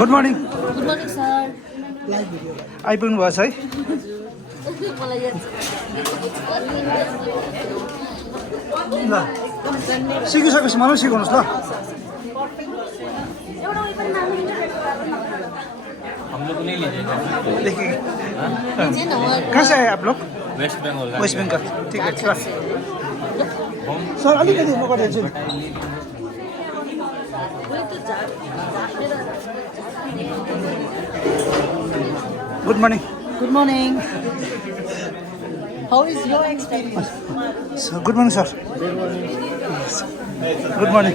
Good morning sir. आइपुग्नु भएको छ है ल सिकिसकेपछि मलाई सिकाउनुहोस् ल देखिए कहाँ से आए आप लोग वेस्ट बंगाल वेस्ट बंगाल ठीक है सर अलिकति म गरिदिन्छु good morning Good morning. How is your experience? Good morning sir good morning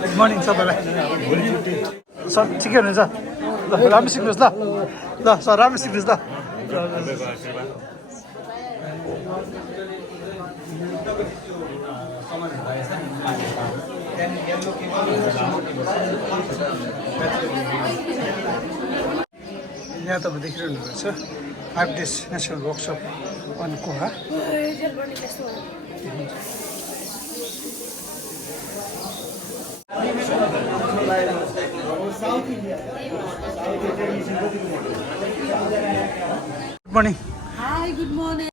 good morning सबैलाई सर ठिकै हुनुहुन्छ ल राम्रो सिक्नुहोस् ल ल सर राम्रो सिक्नुहोस् ल यहाँ तपाईँ देखिरहनु भएको छ 5 days नेसनल वर्कसप अन कोहा good morning Hi, good morning.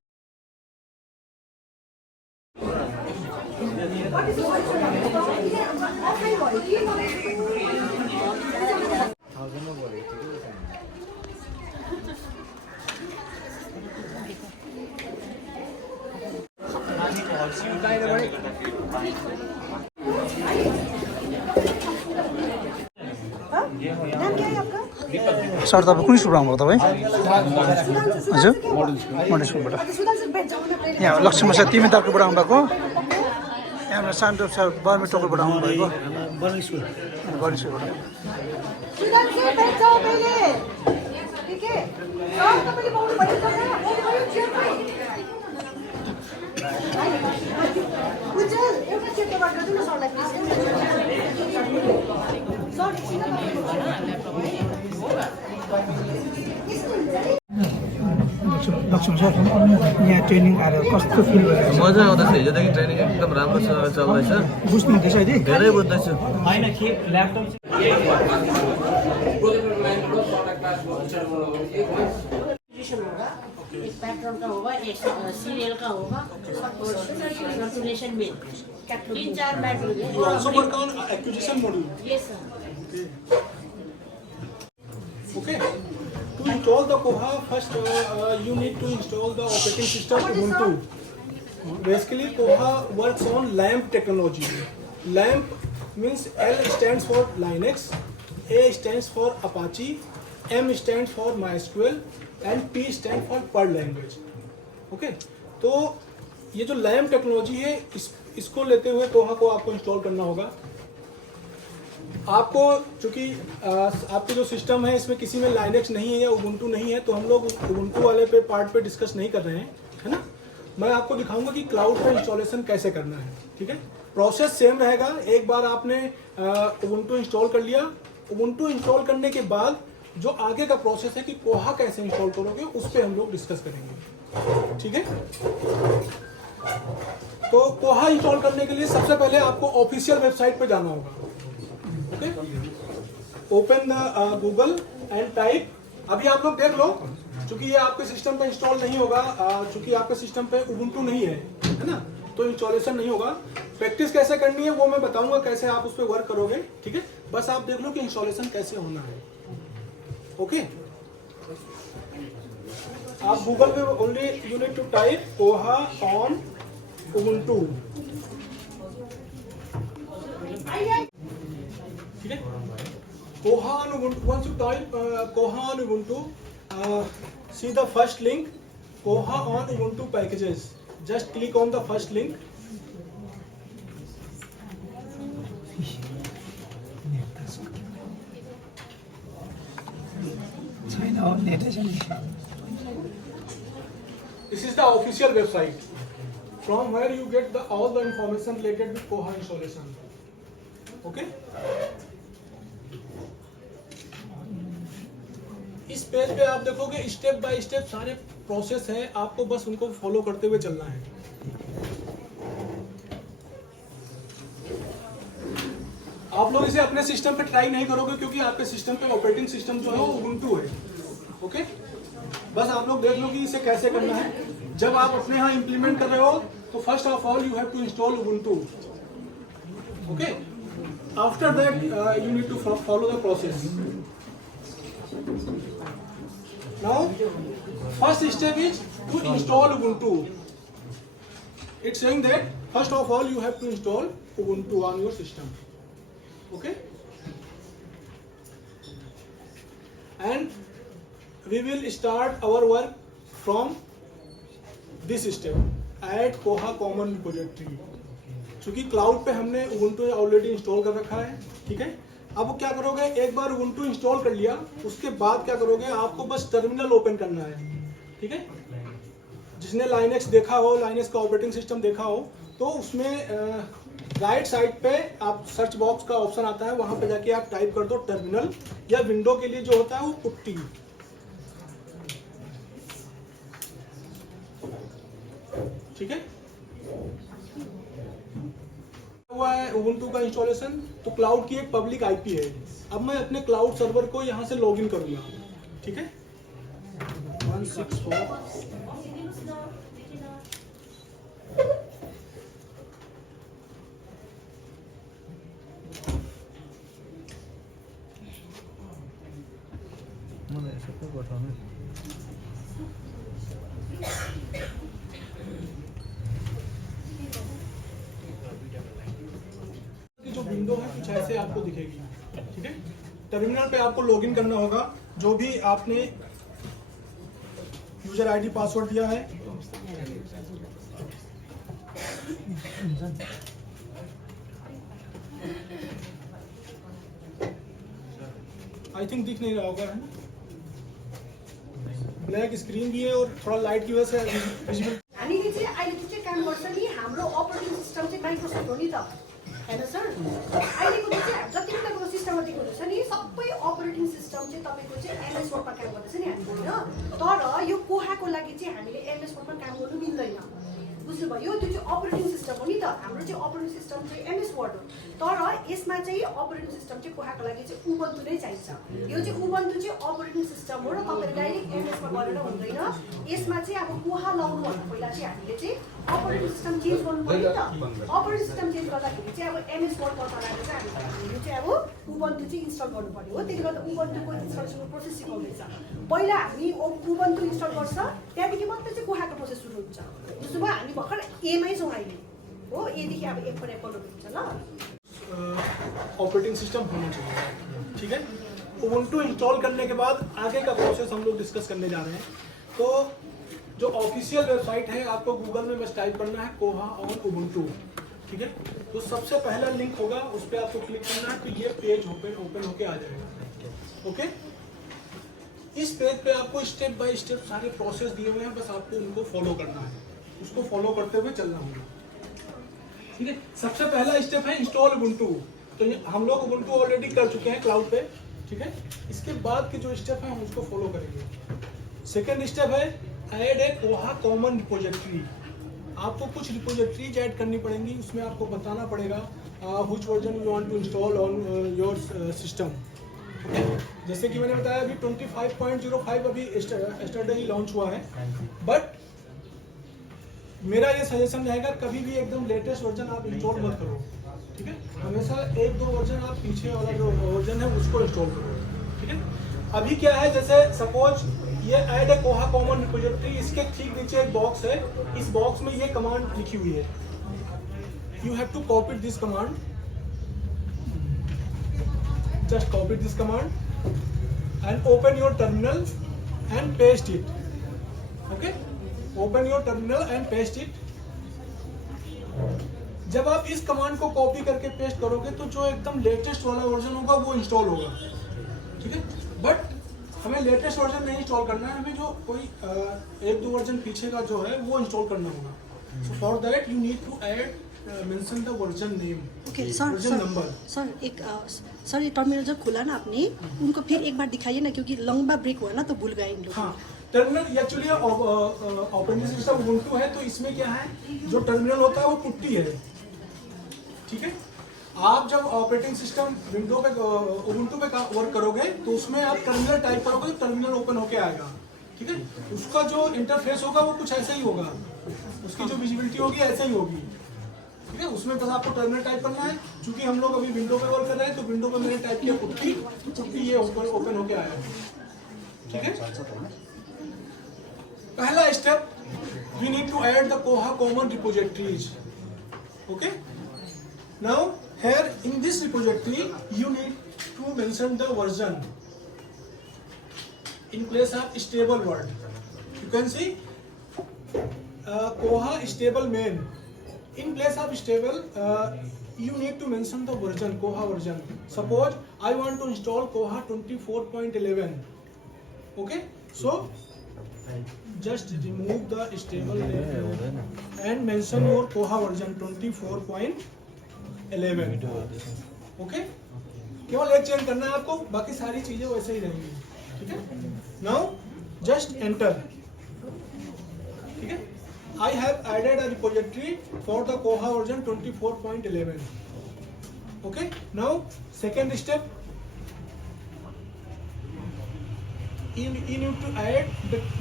Sir तपाईँ कुन स्कुलबाट आउनुभयो तपाईँ हजुर मोडल स्कुलबाट यहाँ लक्ष्मण सर तिमी तालकोबाट आउनुभएको यहाँबाट सान्डोप सर बर्मी टोकलबाट आउनुभएको बर्मी स्कुलबाट लक्ष्मण सर यहाँ ट्रेनिङ आएर कस्तो फिल भयो मजा आउँदैछ हिजोदेखि ट्रेनिङ एकदम राम्रोसँग चल्दैछ बुझ्नु हुँदैछ अहिले धेरै बुझ्दैछु एक पैटर्न का होगा, एक सीरियल का होगा और सर्कुलेशन में 3-4 बैटरी है। You also work on acquisition module. Yes sir. Okay. To install the Koha, first you need to install the operating system Ubuntu. Basically, Koha works on LAMP technology. LAMP means L stands for Linux, A stands for Apache, M stands for MySQL, and P stands for Perl language. Okay. तो ये जो LAMP technology है इसको लेते हुए कोहा को आपको इंस्टॉल करना होगा। आपको चूंकि आपके जो सिस्टम है इसमें किसी में लाइनेक्स नहीं है या उबुंटू नहीं है, तो हम लोग उबुंटू वाले पे पार्ट पे डिस्कस नहीं कर रहे हैं, है ना। मैं आपको दिखाऊंगा कि क्लाउड पे इंस्टॉलेशन कैसे करना है, ठीक है। प्रोसेस सेम रहेगा। एक बार आपने उबुंटू इंस्टॉल कर लिया, उबुंटू इंस्टॉल करने के बाद जो आगे का प्रोसेस है कि कोहा कैसे इंस्टॉल करोगे उस पर हम लोग डिस्कस करेंगे, ठीक है। तो कोहा इंस्टॉल करने के लिए सबसे पहले आपको ऑफिशियल वेबसाइट पे जाना होगा। Okay, open the Google and type. अभी आप लोग देख लो, चूंकि ये आपके सिस्टम पे इंस्टॉल नहीं होगा, चूंकि आपके सिस्टम पे उबुंटू नहीं है ना, तो इंस्टॉलेशन नहीं होगा। प्रैक्टिस कैसे करनी है वो मैं बताऊंगा, कैसे आप उस पर वर्क करोगे, ठीक है। बस आप देख लो कि इंस्टॉलेशन कैसे होना है। ओके, आप गूगल पे only you need to type Koha on Ubuntu, ठीक है। Koha on Ubuntu, once you type Koha on Ubuntu, see the first link, Koha on Ubuntu packages. Just click on the first link. This is the official website from where you get all the information related with Koha installation. Okay? इस page पे आप देखोगे step by step सारे process है, आपको बस उनको follow करते हुए चलना है। आप लोग इसे अपने सिस्टम पे ट्राई नहीं करोगे क्योंकि आपके सिस्टम पे ऑपरेटिंग सिस्टम जो है वो उबुंटू है। ओके, बस आप लोग देख लो कि इसे कैसे करना है। जब आप अपने यहाँ इम्प्लीमेंट कर रहे हो तो first of all you have to install Ubuntu. Okay, after that you need to follow the process. Now, first step is to install Ubuntu. It's saying that first of all you have to install Ubuntu on your system. Okay? And we will start our work from this step. Add Koha common repository. क्योंकि cloud पे हमने Ubuntu already install कर रखा है, ठीक है। अब क्या करोगे, एक बार Ubuntu इंस्टॉल कर लिया, उसके बाद क्या करोगे, आपको बस टर्मिनल ओपन करना है, ठीक है। जिसने लाइनेक्स देखा हो, लाइनेक्स का ऑपरेटिंग सिस्टम देखा हो, तो उसमें राइट साइड पे आप सर्च बॉक्स का ऑप्शन आता है, वहां पे जाके आप टाइप कर दो टर्मिनल, या विंडो के लिए जो होता है वो पुट्टी, ठीक है। हुआ है Ubuntu का इंस्टॉलेशन, तो क्लाउड की एक पब्लिक आईपी है। अब मैं अपने क्लाउड सर्वर को यहाँ से लॉगिन करूंगा, ठीक है। 164 जो विंडो है कुछ ऐसे आपको दिखेगी, ठीक है। टर्मिनल पे आपको लॉगिन करना होगा, जो भी आपने यूजर आईडी पासवर्ड दिया है। आई थिंक दिख नहीं रहा होगा, है ना, ब्लैक स्क्रीन भी है और थोड़ा लाइट की वजह से विजिबल। हामीले चाहिँ अहिले चाहिँ काम गर्छ नि, हाम्रो अपरेटिङ सिस्टम चाहिँ माइक्रोसफ्ट हो नि त, हैन सर। अहिलेको चाहिँ जति पनि तपाईँको सिस्टमेटिकहरू छ नि, सबै अपरेटिङ सिस्टम चाहिँ तपाईँको चाहिँ एमएस वर्डमा काम गर्दैछ नि हामीले, होइन। तर यो कोहाको लागि चाहिँ हामीले एमएस वर्डमा काम गर्नु मिल्दैन, बुझ्नुभयो। त्यो चाहिँ अपरेटिङ सिस्टम हो नि त, हाम्रो चाहिँ अपरेटिङ सिस्टम चाहिँ एमएस वर्ड हो। तर यसमा चाहिँ अपरेटिङ सिस्टम चाहिँ कोहाको लागि चाहिँ उबुन्टु नै चाहिन्छ। यो चाहिँ उबुन्टु चाहिँ अपरेटिङ सिस्टम हो र तपाईँले डाइरेक्ट एमएसमा गरेर हुँदैन। यसमा चाहिँ अब कोहा लाउनुभन्दा पहिला चाहिँ हामीले चाहिँ अपरेटिङ सिस्टम चेन्ज गर्नु पर्यो नि त। अपरेटिङ सिस्टम चेन्ज गर्दाखेरि चाहिँ अब एमएस वर्ड गर्दा चाहिँ हामीले चाहिँ अब उबुन्टु चाहिँ इन्स्टल गर्नु पर्यो हो। त्यसले गर्दा उबुन्टुको इन्स्टलेसनको प्रोसेस सिकाउँदैछ। पहिला हामी उबुन्टु इन्स्टल गर्छ, त्यहाँदेखि मात्रै चाहिँ कोहाको प्रोसेस सुरु हुन्छ, बुझ्नुभयो। हामी भर्खर एमै छौँ अहिले हो, यदेखि अब एक पर हुन्छ ल। ऑपरेटिंग सिस्टम होना चाहिए, ठीक है। Ubuntu इंस्टॉल करने के बाद आगे का प्रोसेस हम लोग डिस्कस करने जा रहे हैं। तो जो ऑफिशियल वेबसाइट है, आपको गूगल में बस टाइप करना है कोहा ऑन Ubuntu, ठीक है। तो सबसे पहला लिंक होगा, उस पर आपको क्लिक करना है, तो ये पेज ओपन होके आ जाएगा, ओके। इस पेज पे आपको स्टेप बाय स्टेप सारे प्रोसेस दिए हुए हैं, बस आपको उनको फॉलो करना है, उसको फॉलो करते हुए चलना होगा, ठीक है। सबसे पहला स्टेप है इंस्टॉल Ubuntu। तो हम लोग Ubuntu ऑलरेडी कर चुके हैं क्लाउड पे, ठीक है। इसके बाद के जो स्टेप है हम उसको फॉलो करेंगे। सेकंड स्टेप है ऐड ए कोहा कॉमन रिपोजिटरी। आपको कुछ रिपोजिटरीज ऐड करनी पड़ेंगी, उसमें आपको बताना पड़ेगा which version you want to install on your system, जैसे कि मैंने बताया अभी 25.05 अभी एस्टरडे ही लॉन्च हुआ है। बट मेरा ये सजेशन रहेगा, कभी भी एकदम लेटेस्ट वर्जन आप इंस्टॉल मत करो, ठीक है। हमेशा एक दो वर्जन आप पीछे वाला जो वर्जन है उसको इंस्टॉल करो, ठीक है। अभी क्या है, जैसे सपोज ये ऐड ए कोहा कॉमन रिपोजिटरी, इसके ठीक नीचे एक बॉक्स है, इस बॉक्स में ये कमांड लिखी हुई है। You have to copy this command, just copy this command and open your terminal and paste it, okay। open your terminal and paste it। जब आप इस कमांड को कॉपी करके पेस्ट करोगे तो जो एकदम लेटेस्ट वाला वर्जन होगा वो इंस्टॉल होगा, ठीक है। बट हमें लेटेस्ट वर्जन नहीं इंस्टॉल करना है, हमें जो कोई 1-2 वर्जन पीछे का जो है वो इंस्टॉल करना होगा. So for that you need to add mention the version name, okay sir. Version number. Sir एक सर ये टर्मिनल जब खुला ना आपने, उनको फिर एक बार दिखाइए ना, क्योंकि लंबा ब्रेक हुआ ना तो भूल गए इन लोग. हाँ, terminal actually operating system Ubuntu है, तो इसमें क्या है, जो टर्मिनल होता है वो पुट्टी है. ठीक है, आप जब ऑपरेटिंग सिस्टम विंडो पे उबुंटू पे वर्क करोगे तो उसमें आप टर्मिनल टाइप करोगे तो टर्मिनल ओपन होके आएगा. ठीक है, उसका जो इंटरफेस होगा वो कुछ ऐसा ही होगा, उसकी जो विजिबिलिटी होगी ऐसे ही होगी. ठीक है, उसमें बस आपको टर्मिनल टाइप करना है. क्योंकि हम लोग अभी विंडो पे वर्क कर रहे हैं तो विंडो पे मैंने टाइप किया पुट्टी ये ओपन होके आया. ठीक है, पहला step, we need to add the Koha common repositories. Okay, now here in this repository you need to mention the version in place of stable word. You can see Koha stable main. In place of stable you need to mention the version, Koha version. Suppose I want to install Koha 24.11. okay, so just remove the stable name and mention your Koha version 24.11. Okay, केवल एक change करना है आपको, बाकी सारी चीजें वैसे ही रहेंगी. ठीक है, नाउ जस्ट एंटर. ठीक है, I have added a repository for the Koha version 24.11. Okay, now second step, you need to add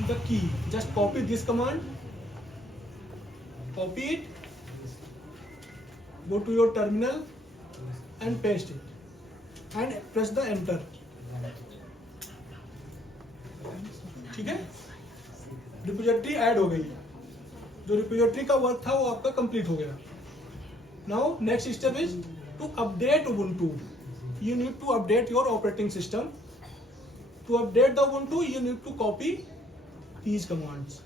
the key. Just copy this command, copy it, go to your terminal and paste it and press the enter. ठीक है, repository add हो गई. जो repository का work था वो आपका complete हो गया. Now next step is to update Ubuntu. You need to update your operating system. To update the Ubuntu you need to copy these commands.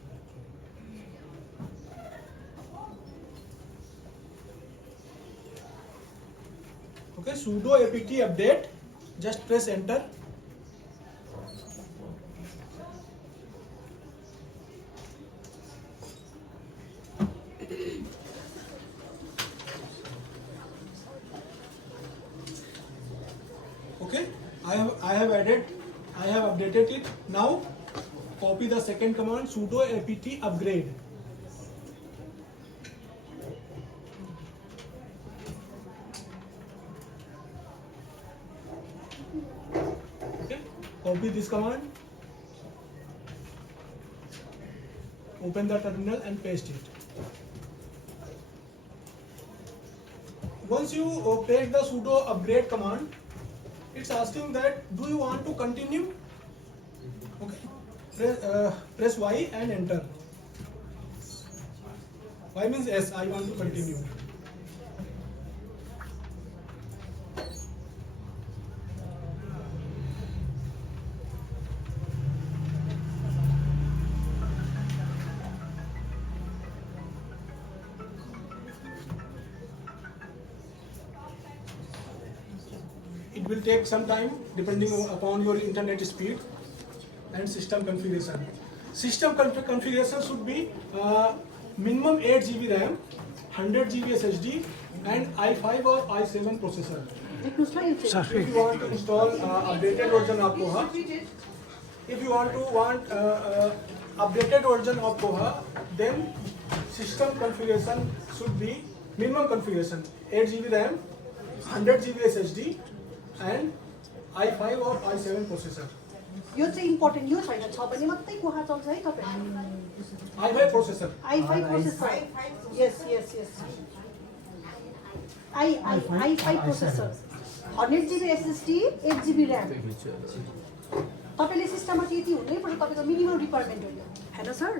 Okay, sudo apt update, just press enter. Okay, I have updated it. Now copy the second command, sudo apt upgrade. Copy this command, open the terminal and paste it. Once you paste the sudo upgrade command, it's asking that do you want to continue? Okay, press Y and enter. Y means yes, I want to continue. It will take some time depending upon your internet speed and system configuration. System configuration should be minimum 8 GB RAM, 100 GB SSD and i5 or i7 processor. If you want to install updated version of Koha, updated version of Koha, then system configuration should be minimum configuration 8 GB RAM, 100 GB SSD and i5 or i7 processor. यो चाहिँ important यो छैन, छ भने मात्रै कोहा चल्छ है तपाईहरु. i5 processor. i5 processor. Yes. i5 processor. 100 GB SSD, 8 GB RAM. तपाईले सिस्टममा चाहिँ यति हुनै पर्छ, तपाईको मिनिमम रिक्वायरमेन्ट हो यो. हैन सर?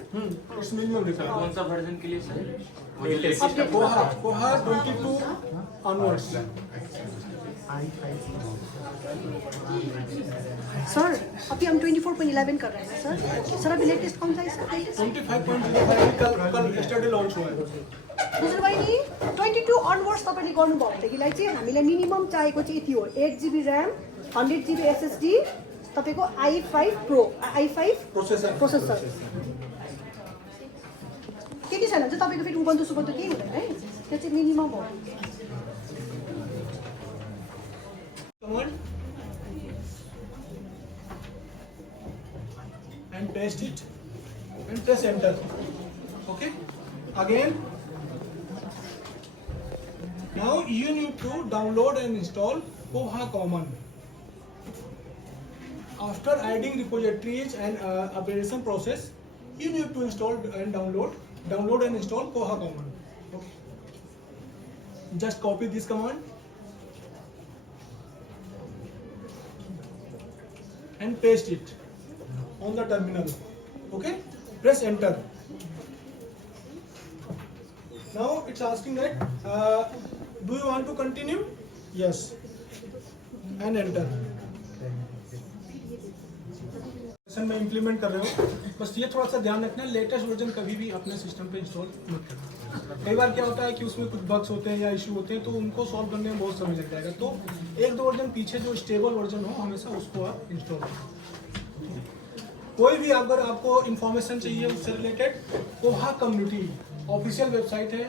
It's minimum requirement. कौन सा वर्जन के लिए sir? Update Koha 22 onwards. Sir अभी हम 24.11 कर रहे हैं सर. सर अभी लेटेस्ट कौन सा है सर? 25.05 कल yesterday launch हुआ है. हजुर बहिनी 22 onwards तपाईले गर्नुभयो भनेदेखिलाई चाहिँ हामीलाई मिनिमम चाहिएको चाहिँ यति हो. 8 GB RAM, 100 GB SSD, तपाईँको i5 Pro i5 processor processor त्यति छैन भने चाहिँ तपाईँको फेरि उबन्टु सुबन्टु केही हुँदैन है, त्यो चाहिँ मिनिमम हो। command and paste it and press enter. Okay, again now you need to download and install Koha Common. After adding repositories and operation process, you need to install and download and install Koha Common. Okay, just copy this command and paste it on the terminal. Okay, press enter. Now it's asking that do you want to continue? Yes, and enter. में implement कर रहे हो, बस ये थोड़ा सा ध्यान रखना, लेटेस्ट वर्जन कभी भी अपने सिस्टम पे इंस्टॉल मत करना। कई बार क्या होता है कि उसमें कुछ बग्स होते हैं या इशू होते हैं, तो उनको सॉल्व करने में बहुत समय लग जाएगा। तो एक दो वर्जन पीछे जो स्टेबल वर्जन हो, हमेशा उसको आप इंस्टॉल करें। कोई भी अगर आपको इंफॉर्मेशन चाहिए उससे related, Koha community official website है,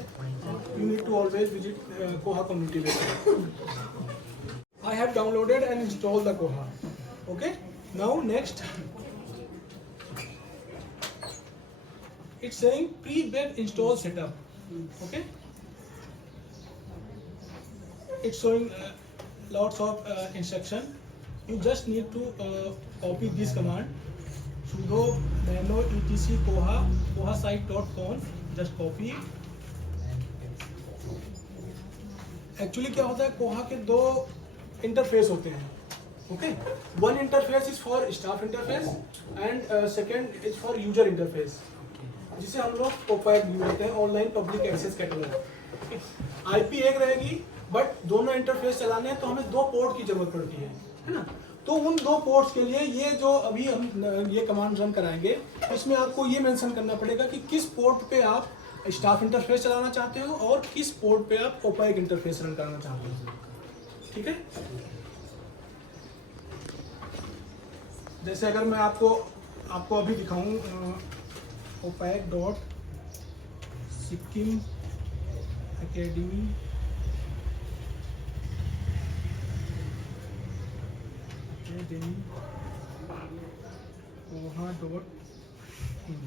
you need to always visit Koha community website. I have downloaded and install the Koha. Okay, now next it's saying pre-built install setup. Okay, it's showing lots of instruction. You just need to copy this command, sudo nano etc koha site.conf. just copy it. Actually क्या होता है, कोहा के दो interface होते हैं। Okay, one interface is for staff interface and second is for user interface, जिसे हम लोग OPAC यूज करते हैं, online public access catalogue. IP एक रहेगी, बट दोनों इंटरफेस चलाने हैं तो हमें दो पोर्ट की जरूरत पड़ती है ना। तो उन दो पोर्ट्स के लिए ये जो अभी हम ये कमांड रन कराएंगे, इसमें आपको ये मेंशन करना पड़ेगा कि किस पोर्ट पे आप स्टाफ इंटरफेस चलाना चाहते हो और किस पोर्ट पे आप OPAC इंटरफेस रन कराना चाहते हो। ठीक है, जैसे अगर मैं आपको अभी दिखाऊं opac.sikkim academy koha.in।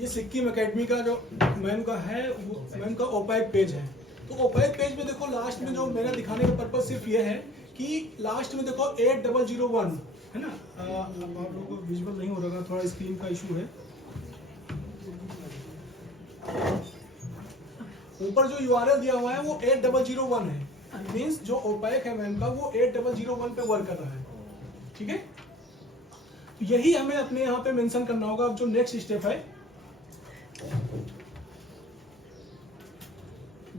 ये सिक्किम एकेडमी का जो मैम का है, वो मैम का OPAC पेज है। तो OPAC पेज में देखो लास्ट में जो मैंने दिखाने का पर्पज सिर्फ ये है कि लास्ट में देखो 8001 है ना। आप लोगों को विजुअल नहीं हो रहा, थोड़ा स्क्रीन का इशू है। ऊपर जो URL दिया हुआ है वो 8001 है, मीन्स जो OPAC है मैम का वो 8001 पे वर्क कर रहा है। ठीक है, तो यही हमें अपने यहाँ पे मेंशन करना होगा। अब जो नेक्स्ट स्टेप है,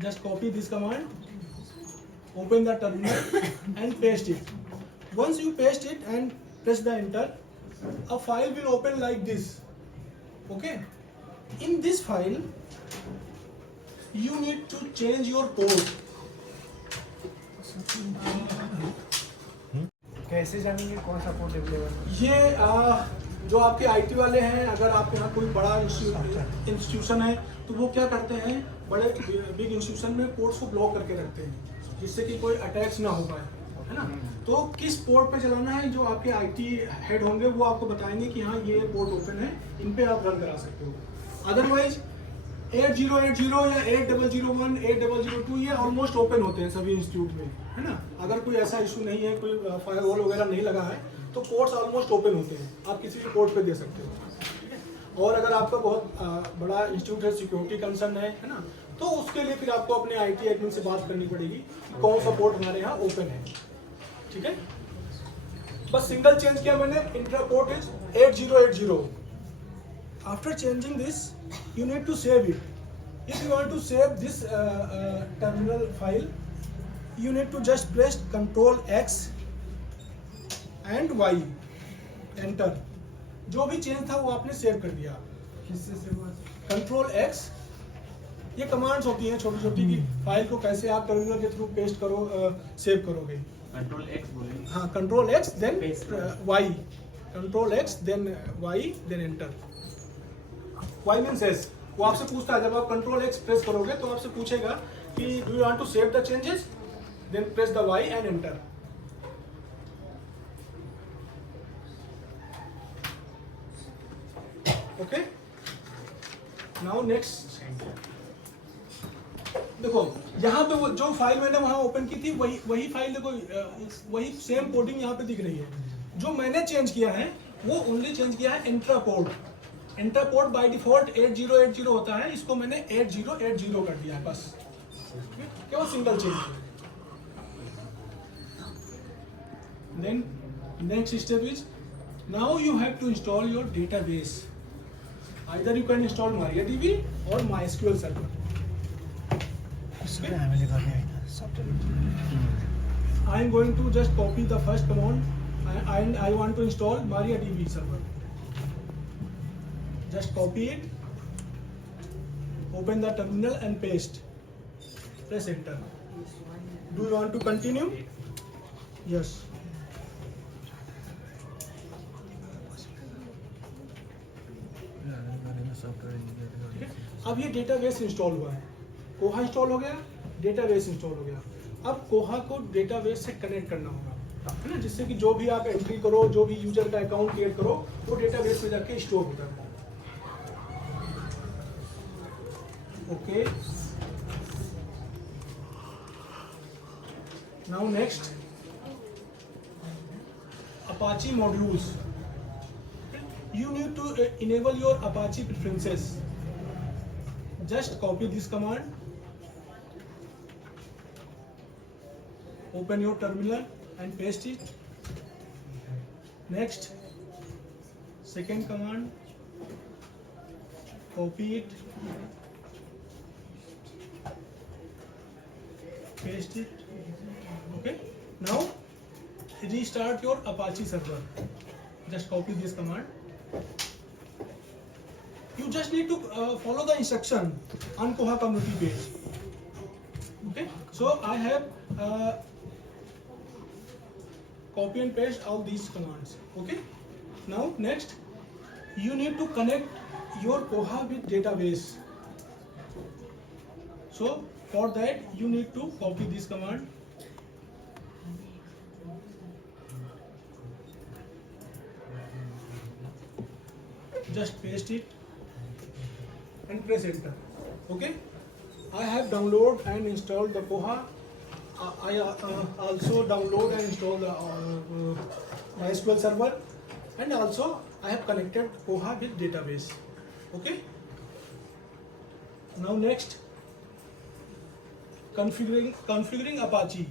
just copy this command, open the terminal and paste it. Once you paste it and press the enter, a file will open like this. Okay, in this file you need to change your port. कैसे जानेंगे कौन सा port available? ये जो आपके IT वाले हैं, अगर आपके यहाँ कोई बड़ा इंस्टीट्यूशन है तो वो क्या करते हैं, बड़े बिग इंस्टीट्यूशन में पोर्ट्स को ब्लॉक करके रखते हैं, जिससे कि कोई अटैक्स ना हो पाए, है ना। तो किस पोर्ट पे चलाना है, जो आपके IT हेड होंगे वो आपको बताएंगे कि हाँ ये पोर्ट ओपन है, इन पे आप रन करा सकते हो। अदरवाइज 8080 या 8001 8002 ये ऑलमोस्ट ओपन होते हैं सभी इंस्टीट्यूट में, है ना। अगर कोई ऐसा इशू नहीं है, कोई फायरवॉल वगैरह नहीं लगा है, तो पोर्ट्स ऑलमोस्ट ओपन होते हैं, आप किसी भी पोर्ट पे दे सकते हो। और अगर आपका बहुत बड़ा इंस्टीट्यूट है, सिक्योरिटी कंसर्न है ना, तो उसके लिए फिर आपको अपने IT एडमिन से बात करनी पड़ेगी कि कौन सा पोर्ट हमारे यहाँ ओपन है। ठीक है, बस सिंगल चेंज किया मैंने, intra port is 8080। After changing this you need to save it. If you want to save this terminal file, you need to just press Control X and Y, enter. जो भी change था वो आपने save कर दिया. किससे से हुआ? Control X, ये कमांड्स होती हैं छोटी छोटी की फाइल को कैसे आप टर्मिनल के थ्रू पेस्ट करो, सेव करोगे. कंट्रोल एक्स बोले. हाँ, Control X then Y, Control X then Y then enter. Y means S. वो आपसे पूछता है, जब आप Control X प्रेस करोगे तो आपसे पूछेगा कि do you want to save the changes, then press the Y and enter. Okay. Now next. देखो यहाँ पे वो जो फाइल मैंने वहाँ ओपन की थी वही फाइल देखो, वही सेम कोडिंग यहाँ पे दिख रही है. जो मैंने चेंज किया है वो ओनली चेंज किया है intra port. Intra port by default 8080 होता है, इसको मैंने 8080 कर दिया है बस. केवल single change. Then next step is now you have to install your database. Either you can install MariaDB or MySQL server. हामीले गर्ने होइन software. I am going to just copy the first command and I want to install MariaDB server. Just copy it, open the terminal and paste. Press enter. Do you want to continue? Yes. ठीक है, अब ये database install हुआ है, कोहा install हो गया, database install हो गया. अब कोहा को डेटाबेस से कनेक्ट करना होगा, है ना, जिससे कि जो भी आप एंट्री करो, जो भी यूजर का अकाउंट क्रिएट करो, वो डेटाबेस में जाके स्टोर होता है. Okay. Now next, Apache modules. You need to enable your Apache preferences. Just copy this command. Open your terminal and paste it. Next, second command, copy it, paste it. Okay. Now restart your Apache server. Just copy this command. You just need to follow the instruction on Koha community page. Okay. So I have copy and paste all these commands. Okay. Now next, you need to connect your Koha with database. So for that you need to copy this command. Just paste it and press enter. Okay. I have downloaded and installed the Koha. I also download and install the MySQL server, and also I have connected Koha with database. Okay. Now next, configuring Apache.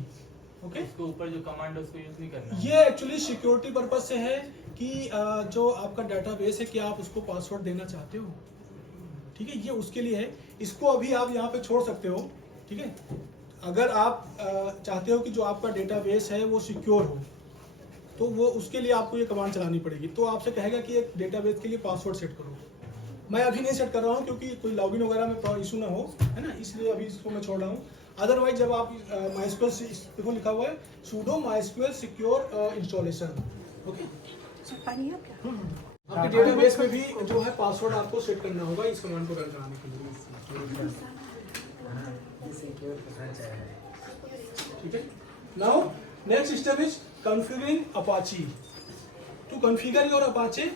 Okay. इसके ऊपर जो command है उसको use नहीं करना. ये actually security purpose से है कि जो आपका डाटाबेस है, क्या आप उसको पासवर्ड देना चाहते हो. ठीक है, ये उसके लिए है. इसको अभी आप यहाँ पे छोड़ सकते हो. ठीक है, अगर आप चाहते हो कि जो आपका डेटाबेस है वो सिक्योर हो, तो वो उसके लिए आपको ये कमांड चलानी पड़ेगी. तो आपसे कहेगा कि एक डेटाबेस के लिए पासवर्ड सेट करो. मैं अभी नहीं सेट कर रहा हूँ क्योंकि कोई लॉगिन वगैरह में इशू ना हो, है ना, इसलिए अभी इसको मैं छोड़ रहा हूँ. अदरवाइज जब आप MySQL देखो लिखा हुआ है sudo MySQL secure installation. Okay. आपके डेटाबेस में भी जो है पासवर्ड आपको सेट करना होगा इस कमांड को रन कराने के लिए. ठीक है. Now next step is configuring Apache. To configure your Apache,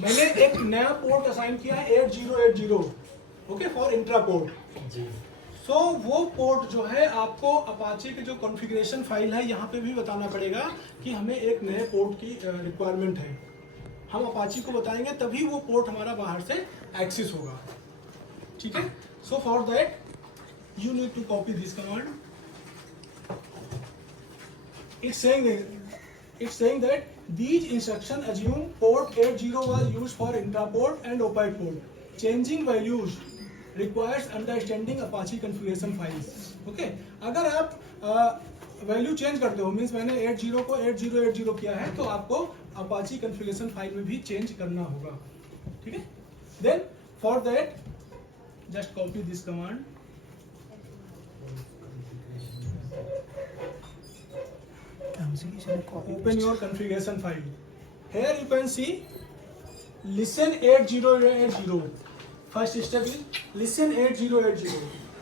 मैंने एक नया पोर्ट असाइन किया है 8080. Okay, for intra port. So वो पोर्ट जो है आपको Apache के जो कॉन्फ़िगरेशन फाइल है यहाँ पे भी बताना पड़ेगा कि हमें एक नए पोर्ट की रिक्वायरमेंट है. हम Apache को बताएंगे तभी वो पोर्ट हमारा बाहर से एक्सेस होगा. ठीक है. सो for that you need to copy this command. It's saying that these instructions assume port 80 was used for intra port and opaque port. Changing values requires understanding Apache configuration files. Okay, अगर आप value change करते हो, means मैंने 80 को 8080 किया है, तो आपको Apache configuration फाइल में भी चेंज करना होगा. ठीक है. Then for that just copy this command. Open your configuration file. Here you can see listen 8080. First step is listen 8080.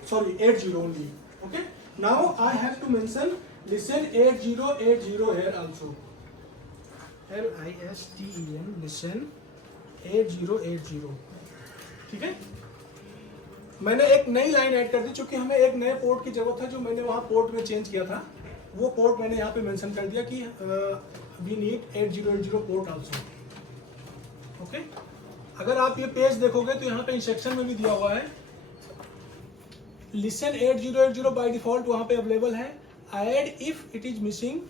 Sorry, 80 only. Okay. Now I have to mention listen 8080 here also. LISTEN listen 8080. ठीक है. मैंने एक नई line add कर दी, चूंकि हमें एक नए पोर्ट की जरूरत है, जो मैंने वहाँ पोर्ट में चेंज किया था, वो पोर्ट मैंने यहाँ पे मेंशन कर दिया कि we need 8080 port also. Okay. अगर आप ये पेज देखोगे तो यहाँ पे इंस्ट्रक्शन में भी दिया हुआ है लिसन 8080 बाय डिफॉल्ट वहाँ पे अवेलेबल है. Add if it is missing,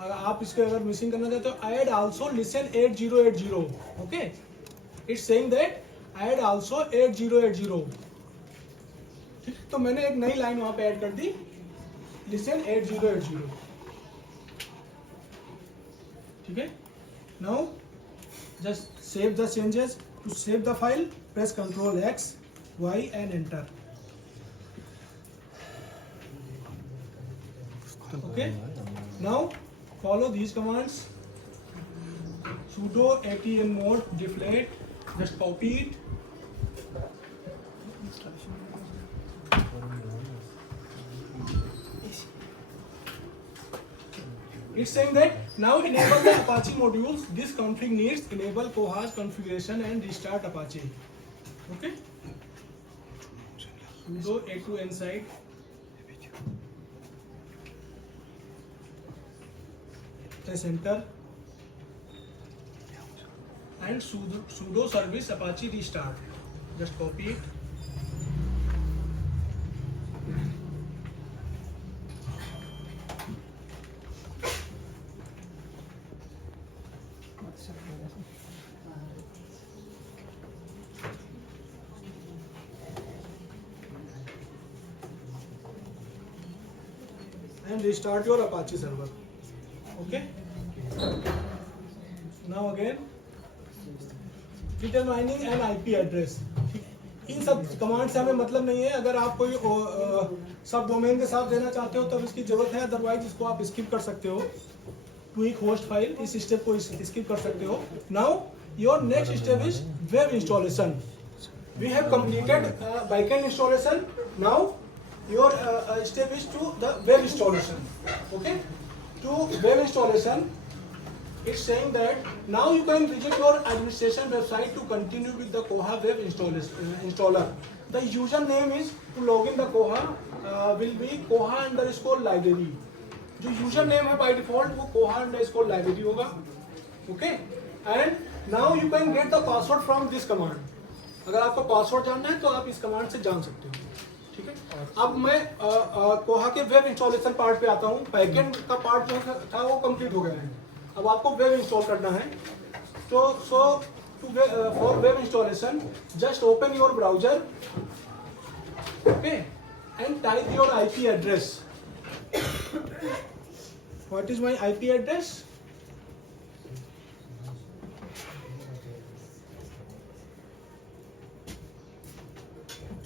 अगर आप इसको अगर मिसिंग करना चाहते हो, add also listen 8080. Okay, it's saying that add also 8080. ठीक, तो मैंने एक नई लाइन वहाँ पे ऐड कर दी लिसन 8080. ठीक है. Now just save the changes. To save the file press Ctrl X Y and enter. Okay, now follow these commands. Sudo atmod deflate, just copy it. It's saying that now enable the Apache modules. This config needs enable Koha's configuration and restart Apache. Okay. Sudo a2 inside. Press enter. And sudo service Apache restart. Just copy it. And restart your Apache server. Okay. Now again determining an IP address. इन सब command से हमें मतलब नहीं है. अगर आप कोई सब डोमेन के साथ देना चाहते हो तब इसकी जरूरत है, अदरवाइज इसको आप स्किप कर सकते हो. ट्वीक होस्ट फाइल, इस स्टेप को स्किप कर सकते हो. Now your next step is web installation. We have completed backend installation. Now your step is to the web installation. Okay, to web installation, it's saying that now you can visit your administration website to continue with the Koha web installer. The username is to log in the Koha will be Koha_library. जो username है by default वो Koha_library होगा. Okay, and now you can get the password from this command. अगर आपको password जानना है तो आप इस कमांड से जान सकते हो. ठीक है. अब मैं कोहा के वेब इंस्टॉलेशन पार्ट पे आता हूँ. बैकएंड का पार्ट जो था वो कंप्लीट हो गया है. अब आपको वेब इंस्टॉल करना है. तो for web installation just open your browser. Okay, and type your IP address. What is my IP address?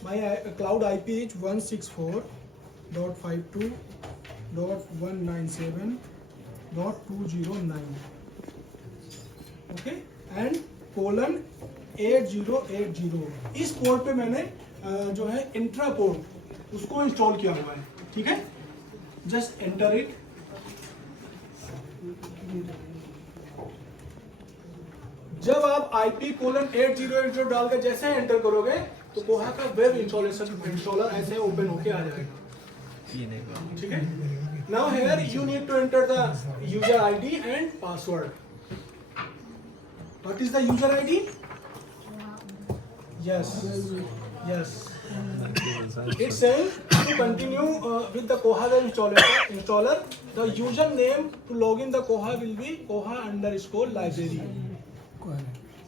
My cloud IP is 164.52.197.209. Okay, and :8080. इस पोर्ट पे मैंने जो है इंट्रा पोर्ट उसको इंस्टॉल किया हुआ है. ठीक है. Just enter it. जब आप IP:8080 डालकर जैसे एंटर करोगे तो कोहा का वेब इंस्टॉलर ऐसे ओपन होके आ जाएगा. ठीक है. Now here you need to enter the user ID and password. What is the user ID? Yes. It's saying to continue with the Koha web installer. The username to log in the Koha will be Koha_library.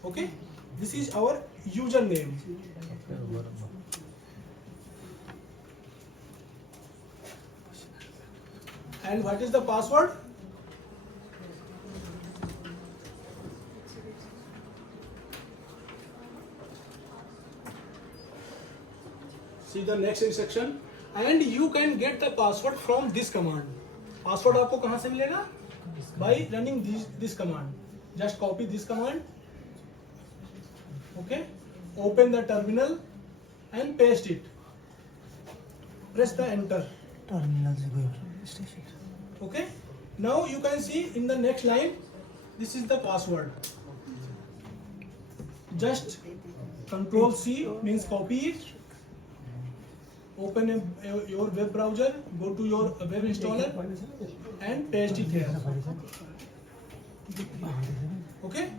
Okay, this is our username. And what is the password? See the next instruction. And you can get the password from this command. Password आपको कहाँ से मिलेगा? By running this command. Just copy this command. Okay. Open the terminal and paste it. Press the enter. Okay. Now you can see in the next line, this is the password. Just Control C means copy it. Open your web browser, go to your web installer and paste it here. Okay.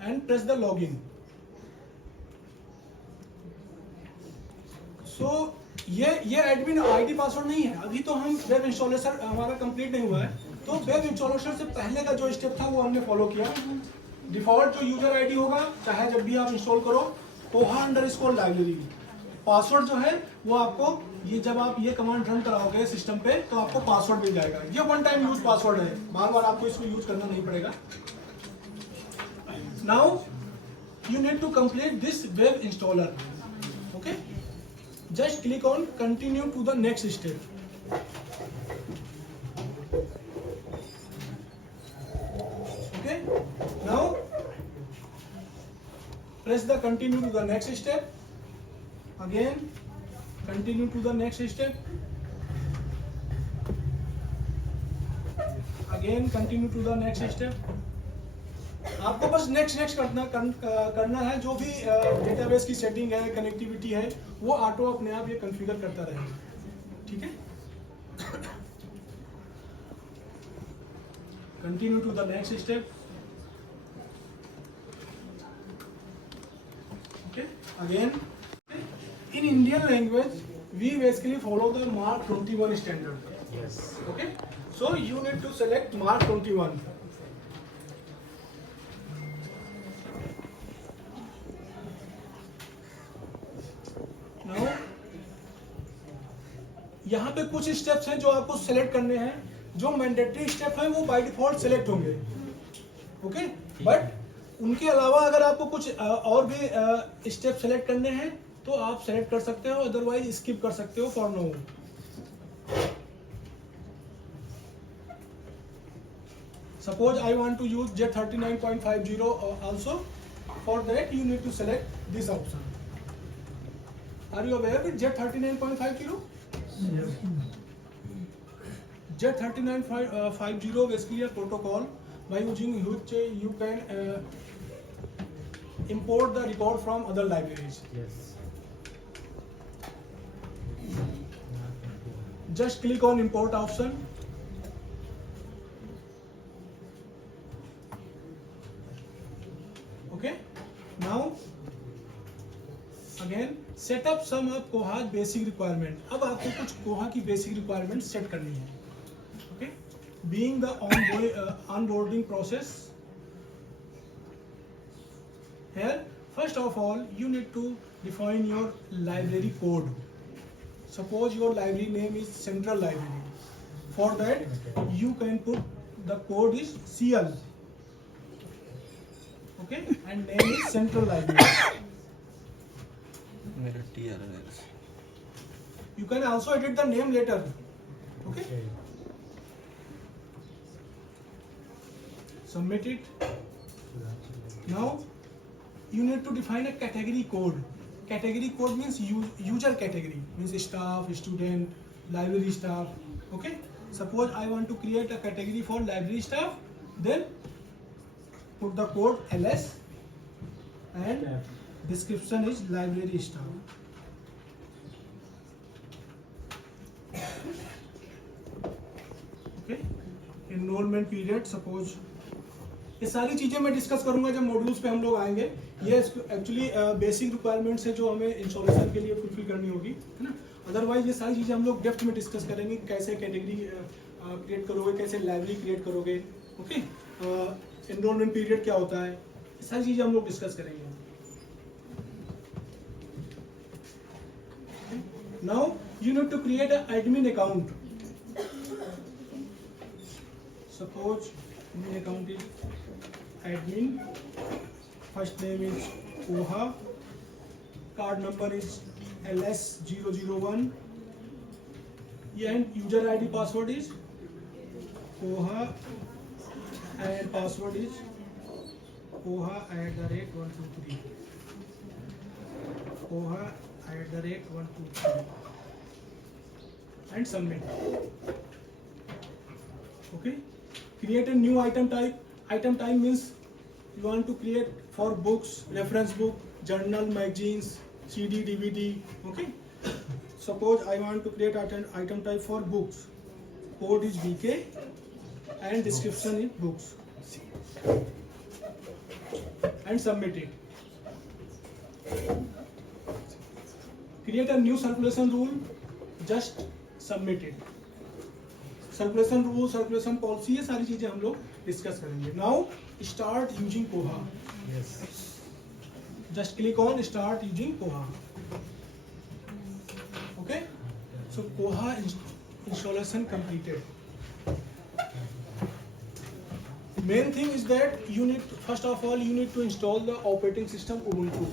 And press the login. So ये admin ID password नहीं है. अभी तो हम web installation हमारा complete नहीं हुआ है, तो वेब इंस्टॉलेशन से पहले का जो स्टेप था वो हमने फॉलो किया. डिफॉल्ट जो यूजर आईडी होगा, चाहे जब भी आप इंस्टॉल करो, koha_library. पासवर्ड जो है वो आपको ये जब आप ये कमांड रन कराओगे सिस्टम पे तो आपको पासवर्ड मिल जाएगा. ये वन टाइम यूज पासवर्ड है, बार बार आपको इसको यूज करना नहीं पड़ेगा. Now you need to complete this web installer. Okay, just click on continue to the next step. Okay, now press the continue to the next step. Again continue to the next step. Again continue to the next step. आपको बस next करना है. जो भी database की setting है, connectivity है, वो ऑटो अपने आप ये कॉन्फ़िगर करता रहेगा. ठीक है. Continue to the next step. Okay, again in Indian language we basically follow the MARC 21 standard. Okay, so you need to select MARC 21. यहाँ पे कुछ स्टेप्स हैं जो आपको सेलेक्ट करने हैं. जो मैंडेटरी स्टेप है वो बाय डिफॉल्ट सेलेक्ट होंगे. ओके, बट उनके अलावा अगर आपको कुछ और भी स्टेप सेलेक्ट करने हैं तो आप सेलेक्ट कर सकते हो, अदरवाइज स्किप कर सकते हो for no. Suppose I want to use Z39.50 also. For that you need to select this option. Are you aware with Z39.50? Z39.50 basically a protocol by using which you can import the record from other libraries. Yes. Just click on import option. Okay. Now again set up some of Koha basic requirement. अब आपको कुछ Koha की basic requirement set करनी है. Okay, being the onboarding process. Here, first of all, you need to define your library code. Suppose your library name is Central Library. For that, you can put the code is CL. Okay, and name is Central Library. You can also edit the name later. Okay. Submit it. Now you need to define a category code. Category code means user category, means staff, student, library staff. Okay. Suppose I want to create a category for library staff, then put the code ls and description is library staff. Okay. Enrollment period, suppose. ये सारी चीजें मैं discuss करूंगा जब modules पे हम लोग आएंगे. ये एक्चुअली बेसिक रिक्वायरमेंट्स है जो हमें इंस्टॉलेशन के लिए फुलफिल करनी होगी, है ना. अदरवाइज ये सारी चीजें हम लोग डेप्थ में डिस्कस करेंगे. कैसे कैटेगरी क्रिएट करोगे, कैसे लाइब्रेरी क्रिएट करोगे. ओके, एनरोलमेंट पीरियड क्या होता है, ये सारी चीजें हम लोग डिस्कस करेंगे. Now you need to create an admin account. Suppose admin account is admin, first name is Koha, card number is LS001, and user ID password is Koha, and password is Koha@123. Koha@123 and submit. Okay. Create a new item type. Item type means you want to create for books, reference book, journal, magazines, CD, DVD. Okay. Suppose I want to create item type for books. Code is BK and description is books. And submit it. Create a new circulation rule, just submit it. Circulation rule, circulation policy, ये सारी चीजें हम लोग discuss करेंगे. Now start using कोहा. Just click on start using कोहा. Okay, सो कोहा installation completed. Main thing is that you need to install the operating system Ubuntu.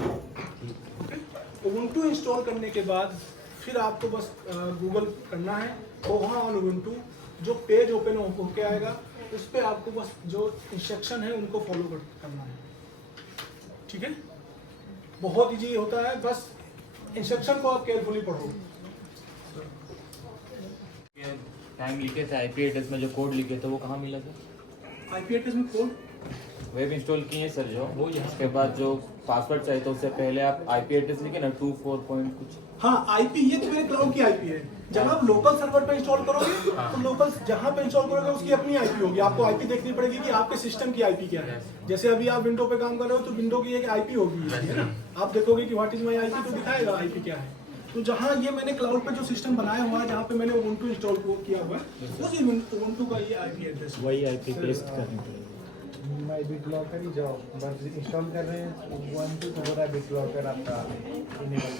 Ubuntu install करने के बाद फिर आपको बस गूगल करना है कोहा ऑन Ubuntu. जो पेज ओपन होके आएगा उस पर आपको बस जो इंस्ट्रक्शन है उनको फॉलो करना है. ठीक है, बहुत इजी होता है, बस इंस्ट्रक्शन को आप केयरफुली पढ़ो. टाइम लिखे थे आईपी एड्रेस में, जो कोड लिखे थे वो कहाँ मिला था? आईपी एड्रेस में कोड वेब इंस्टॉल किए सर जो वो, उसके बाद जो पासवर्ड चाहिए था उससे पहले आप आईपी एड्रेस लिखे ना 24 पॉइंट कुछ. हाँ, आईपी ये तो मेरे क्लाउड की आईपी है. जब आप लोकल सर्वर पे इंस्टॉल करोगे तो लोकल जहाँ पे इंस्टॉल करोगे उसकी अपनी आईपी होगी. आपको आईपी देखनी पड़ेगी कि आपके सिस्टम की आईपी क्या है. जैसे अभी आप विंडो पे काम कर रहे हो तो विंडो की एक आईपी होगी, है ना. आप देखोगे कि व्हाट इज माय आईपी, तो दिखाएगा आईपी क्या है. तो जहाँ ये मैंने क्लाउड पे जो सिस्टम बनाया हुआ है, जहाँ पे मैंने Ubuntu इंस्टॉल किया हुआ है, उसी Ubuntu का ये आईपी एड्रेस, वही आईपी पेस्ट करने के लिए. मैं BitLocker ही जाओ बस इंस्टॉल कर रहे हैं Ubuntu तो हो रहा है BitLocker आपका इनेबल.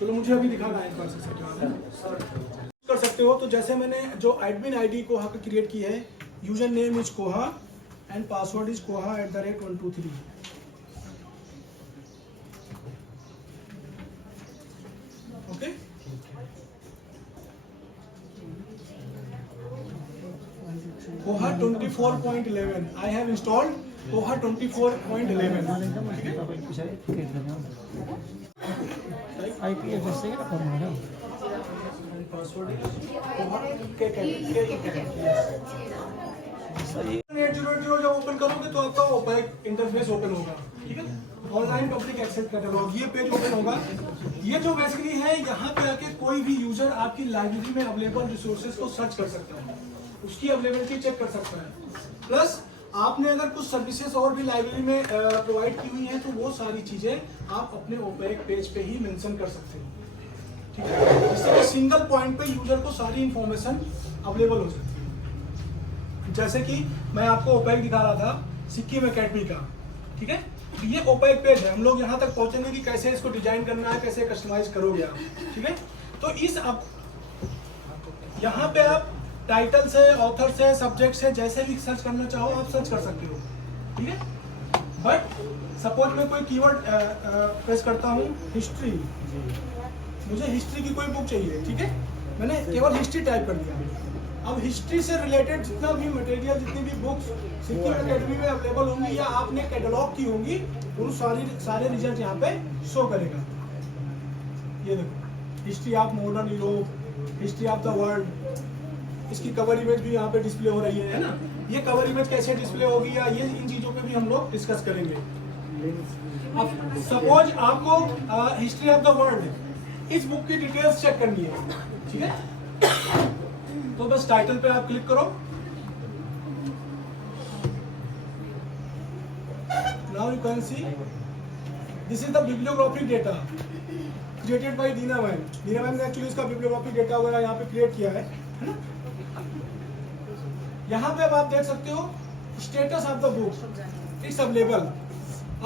चलो मुझे अभी दिखाना है एक बार से कर सकते हो. तो जैसे मैंने जो एडमिन आईडी कोहा का क्रिएट की है, यूजर नेम इज कोहा and password is koha@123. Okay, कोहा 24.11. आई हैव इंस्टॉल्ड कोहा 24.11. आईपी एड्रेस से पासवर्ड जब ओपन करोगे तो आपका ओपेक इंटरफेस ओपन होगा. ठीक है, ऑनलाइन पब्लिक एक्सेस कैटलॉग ये पेज ओपन होगा. ये जो बेसिकली है, यहाँ पे आके कोई भी यूजर आपकी लाइब्रेरी में अवेलेबल रिसोर्सेज को सर्च कर सकता है, उसकी अवेलेबिलिटी चेक कर सकता है. प्लस आपने अगर कुछ सर्विसेज और भी लाइब्रेरी में प्रोवाइड की हुई हैं तो वो सारी चीजें आप अपने ओपेक पेज पे ही मेंशन कर सकते हैं. ठीक है, जिससे कि सिंगल पॉइंट पे यूजर को सारी इंफॉर्मेशन अवेलेबल हो सकती है. जैसे कि मैं आपको ओपेक दिखा रहा था सिक्किम एकेडमी का. ठीक है, तो ये ओपेक पेज है. हम लोग यहाँ तक पहुँचेंगे कि कैसे इसको डिजाइन करना है, कैसे कस्टमाइज करोगे आप. ठीक है, तो इस अब यहाँ पे आप टाइटल से, ऑथर से, सब्जेक्ट से जैसे भी सर्च करना चाहो आप सर्च कर सकते हो. ठीक है, बट सपोज मैं कोई कीवर्ड प्रेस करता हूँ हिस्ट्री, मुझे हिस्ट्री की कोई बुक चाहिए. ठीक है, मैंने केवल हिस्ट्री टाइप कर दिया. अब हिस्ट्री से रिलेटेड जितना भी मटेरियल, जितनी भी बुक्स सिक्किम एकेडमी में अवेलेबल होंगी या आपने कैटलॉग की होंगी, उन सारे रिजल्ट यहाँ पे शो करेगा. ये देखो, history of modern Europe, history of the world. इसकी कवर इमेज भी यहाँ पे डिस्प्ले हो रही है ना. ये कवर इमेज कैसे डिस्प्ले होगी या ये इन चीज़ों पे भी हम लोग डिस्कस करेंगे. अब सपोज आपको हिस्ट्री ऑफ द वर्ल्ड इस बुक की डिटेल्स चेक करनी है. ठीक है, तो बस टाइटल पे आप क्लिक करो. Now you can see this is the bibliographic data created by Dina ma'am. Dina ma'am ने एक्चुअली इसका बिब्लियोग्राफिक डेटा वगैरह यहाँ पे क्रिएट किया है ना. यहाँ पे अब आप देख सकते हो status of the book, it's available.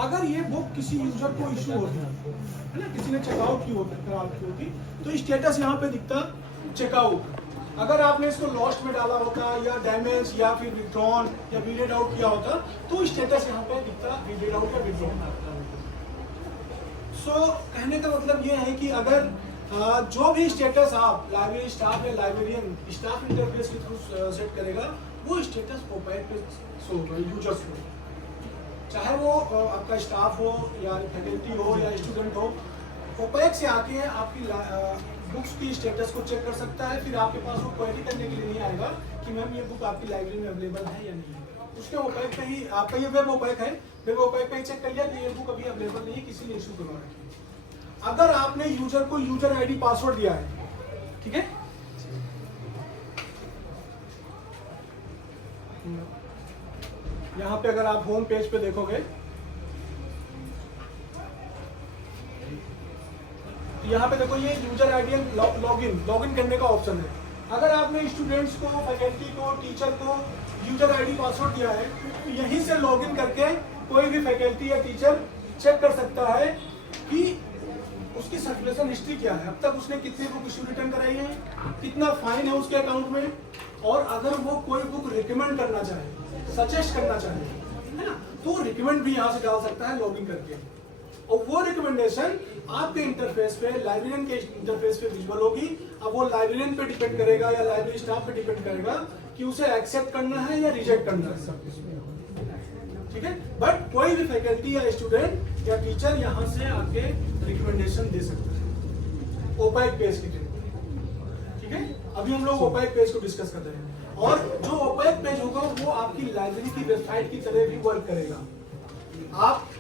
अगर ये बुक किसी यूजर को इशू होती है ना, किसी ने चेकआउट की होती तो स्टेटस यहाँ पे दिखता चेकआउट। अगर आपने इसको लॉस्ट में डाला होता या डैमेज या फिर विड्रॉन या वीडेड आउट किया होता तो स्टेटस यहाँ पे दिखता वीडेड आउट या विड्रॉन। सो कहने का मतलब ये है कि अगर जो भी स्टेटस आप लाइब्रेरी स्टाफ या लाइब्रेरियन स्टाफ इंटरफेस के थ्रू सेट करेगा वो स्टेटस ओपैक पे शो होगा यूजर्स को, चाहे वो आपका स्टाफ हो या फैकल्टी हो या स्टूडेंट हो। ओपैक से आके आपकी बुक्स की स्टेटस को चेक कर सकता है। फिर आपके पास वो क्वेरी करने के लिए नहीं आएगा कि मैम ये बुक आपकी लाइब्रेरी में अवेलेबल है या नहीं है। उसके ओपैक पे ही आपका ये वेब ओपैक है, वेब ओपैक पे ही चेक कर लिया कि ये बुक अभी अवेलेबल नहीं है, किसी ने इशू करवा रखी है। अगर आपने यूजर को यूजर आईडी पासवर्ड दिया है, ठीक है, यहाँ पे अगर आप होम पेज पे देखोगे यहाँ पे देखो ये यूजर आईडी लॉगिन करने का ऑप्शन है। अगर आपने स्टूडेंट्स को, फैकल्टी को, टीचर को यूजर आईडी पासवर्ड दिया है तो यहीं से लॉगिन करके कोई भी फैकल्टी या टीचर चेक कर सकता है कि उसकी सर्कुलेशन हिस्ट्री क्या है, अब तक उसने कितनी बुक इशू रिटर्न कराई है, कितना फाइन है उसके अकाउंट में, और अगर वो कोई बुक रिकमेंड करना चाहे, सजेस्ट करना चाहे, है ना, तो रिकमेंड भी यहाँ से डाल सकता है लॉगिन करके। और वो रिकमेंडेशन आपके इंटरफेस पे, लाइब्रेरियन के इंटरफेस पे विजुअल होगी। अब वो लाइब्रेरियन पे डिपेंड करेगा या लाइब्रेरी स्टाफ पे डिपेंड करेगा कि उसे एक्सेप्ट करना है या रिजेक्ट करना है, ठीक है। बट कोई भी फैकल्टी या स्टूडेंट या टीचर यहाँ से आके रिकमेंडेशन दे सकता है ओपैक पेज के थ्रू, ठीक है। अभी हम लोग ओपैक पेज को डिस्कस कर रहे हैं, और जो ओपैक पेज होगा वो आपकी लाइब्रेरी की वेबसाइट की तरह भी वर्क करेगा। आप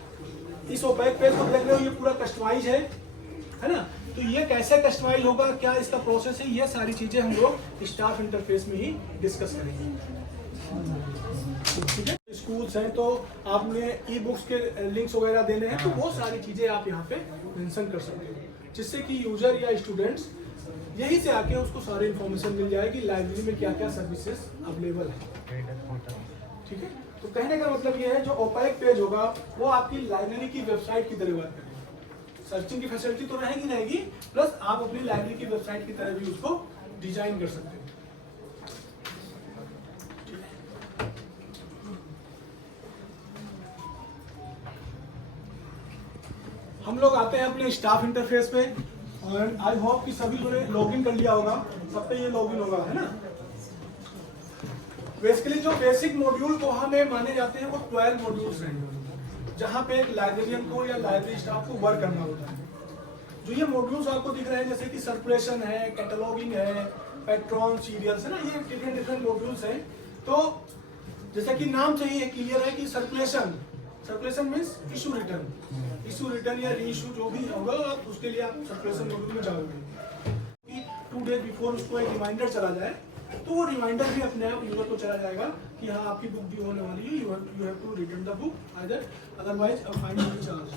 इस ओपैक पेज को देख रहे हो, ये पूरा कस्टमाइज है ना, तो ये कैसे कस्टमाइज होगा, क्या इसका प्रोसेस है, ये सारी चीजें हम लोग स्टाफ इंटरफेस में ही डिस्कस करेंगे, ठीक है। स्कूल्स हैं तो आपने ई बुक्स के लिंक्स वगैरह देने हैं तो वो सारी चीजें आप यहाँ पे मेंशन कर सकते हो, जिससे कि यूजर या स्टूडेंट्स यहीं से आके उसको सारी इंफॉर्मेशन मिल जाएगी लाइब्रेरी में क्या क्या सर्विसेज अवेलेबल है, ठीक है। तो कहने का मतलब ये है जो ओपैक पेज होगा वो आपकी लाइब्रेरी की वेबसाइट की तरह वर्क करेगा। सर्चिंग की फैसिलिटी तो रहेगी, प्लस आप अपनी लाइब्रेरी की वेबसाइट की तरह भी उसको डिजाइन कर सकते हो। हम लोग आते हैं अपने स्टाफ इंटरफेस पे, और आई होप कि सभी लोगों ने लॉगिन कर लिया होगा, सब पे ये लॉगिन होगा, है ना। बेसिकली जो बेसिक मॉड्यूल को हमें माने जाते हैं वो 12 मॉड्यूल्स हैं, जहाँ पे एक लाइब्रेरियन को या लाइब्रेरी स्टाफ को वर्क करना होता है। जो ये मॉड्यूल्स आपको दिख रहे हैं जैसे कि सर्कुलेशन है, कैटलॉगिंग है, पैट्रॉन, सीरियल्स है ना, ये डिफरेंट मॉड्यूल्स हैं। तो जैसा कि नाम से ही क्लियर है कि सर्कुलेशन मीन्स इशू रिटर्न या री इशू जो भी होगा आप उसके लिए आप सर्कुलेशन मॉड्यूल में जाओगे। 2 डेज बिफोर उसको एक रिमाइंडर चला जाए तो वो रिमाइंडर भी अपने आप यूजर को चला जाएगा कि हाँ आपकी बुक ड्यू होने वाली है, you have to return the book, otherwise a fine will be charge.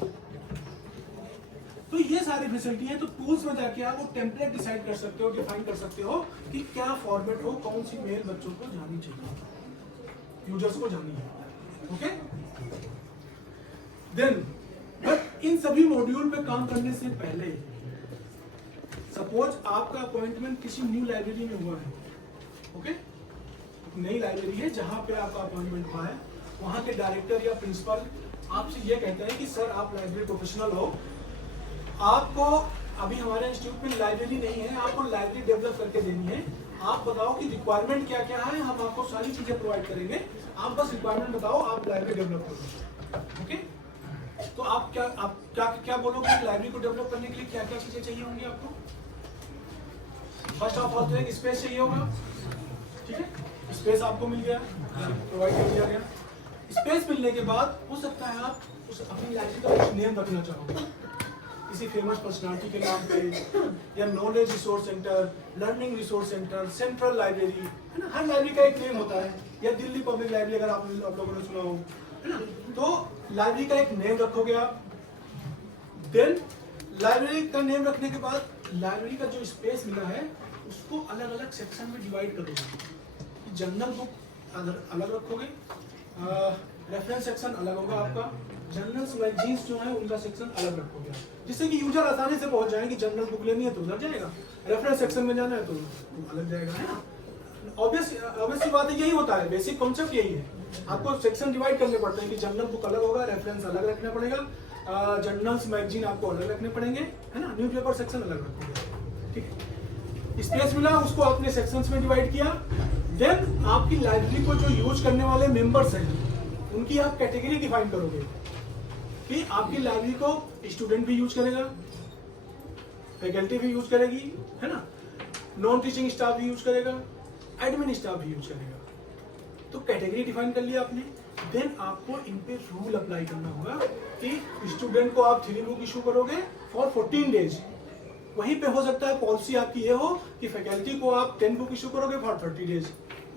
तो ये सारी फैसिलिटी है। तो टूल्स में जाके आप वो टेम्पलेट डिसाइड कर सकते हो, डिफाइन कर सकते हो कि क्या फॉर्मेट हो, कौन सी मेल बच्चों को जानी चाहिए, यूजर्स को जानी है, ओके। देन बट इन सभी मॉड्यूल पे काम करने से पहले सपोज आपका अपॉइंटमेंट किसी न्यू लाइब्रेरी में हुआ है, ओके, नई लाइब्रेरी है जहाँ पे आपका अपॉइंटमेंट हुआ है, वहाँ के डायरेक्टर या प्रिंसिपल आपसे ये कहते हैं कि सर आप लाइब्रेरी प्रोफेशनल हो, आपको अभी हमारे इंस्टीट्यूट में लाइब्रेरी नहीं है, आपको लाइब्रेरी डेवलप करके देनी है, आप बताओ कि रिक्वायरमेंट क्या क्या है, हम आपको सारी चीजें प्रोवाइड करेंगे, आप बस रिक्वायरमेंट बताओ, आप लाइब्रेरी डेवलप करो, ओके। तो आप क्या बोलोगे लाइब्रेरी को डेवलप करने के लिए क्या क्या चीजें चाहिए होंगी आपको? फर्स्ट ऑफ ऑल तो एक स्पेस चाहिए होगा, ठीक है, स्पेस आपको मिल गया, प्रोवाइड कर दिया गया। स्पेस मिलने के बाद हो सकता है आप उस अपनी लाइब्रेरी का कुछ नेम रखना चाहोगे, किसी फेमस पर्सनालिटी के नाम पे, या knowledge resource centre, learning resource centre, central library, है ना, हर लाइब्रेरी का एक नेम होता है, या दिल्ली पब्लिक लाइब्रेरी अगर आप लोगों ने सुना हो, है ना। तो लाइब्रेरी का एक नेम रखोगे आप। देन लाइब्रेरी का नेम रखने के बाद लाइब्रेरी का जो स्पेस मिला है उसको अलग अलग सेक्शन में डिवाइड करोगे। जनरल बुक अलग रखोगे, रेफरेंस सेक्शन अलग होगा आपका, जर्नल्स मैगजीन्स जो है उनका सेक्शन अलग रखोगे आप, जिससे कि यूजर आसानी से पहुंच जाए कि जनरल बुक लेनी है तो उधर जाएगा, रेफरेंस सेक्शन में जाना है तो अलग जाएगा, है ना। ऑब्वियस बात है, यही होता है, बेसिक कॉन्सेप्ट यही है। आपको सेक्शन डिवाइड करने पड़ते हैं कि जनरल बुक अलग होगा, रेफरेंस अलग रखना पड़ेगा, जर्नल्स मैगजीन आपको अलग रखने पड़ेंगे, है ना। न्यूज़पेपर सेक्शन अलग रखोगे, ठीक है। स्पेस मिला, उसको आपने सेक्शंस में डिवाइड किया। देन आपकी लाइब्रेरी को जो यूज करने वाले मेंबर्स हैं उनकी आप कैटेगरी डिफाइन करोगे कि आपकी लाइब्रेरी को स्टूडेंट भी यूज करेगा, फैकल्टी भी यूज करेगी, है ना, नॉन टीचिंग स्टाफ भी यूज करेगा, एडमिन स्टाफ भी यूज करेगा। तो कैटेगरी डिफाइन कर लिया आपने। देन आपको इन पे रूल अप्लाई करना होगा कि स्टूडेंट को आप 3 बुक इशू करोगे फॉर 14 डेज। वहीं पे हो सकता है पॉलिसी आपकी ये हो कि फैकल्टी को आप 10 बुक इशू करोगे फॉर 30 डेज।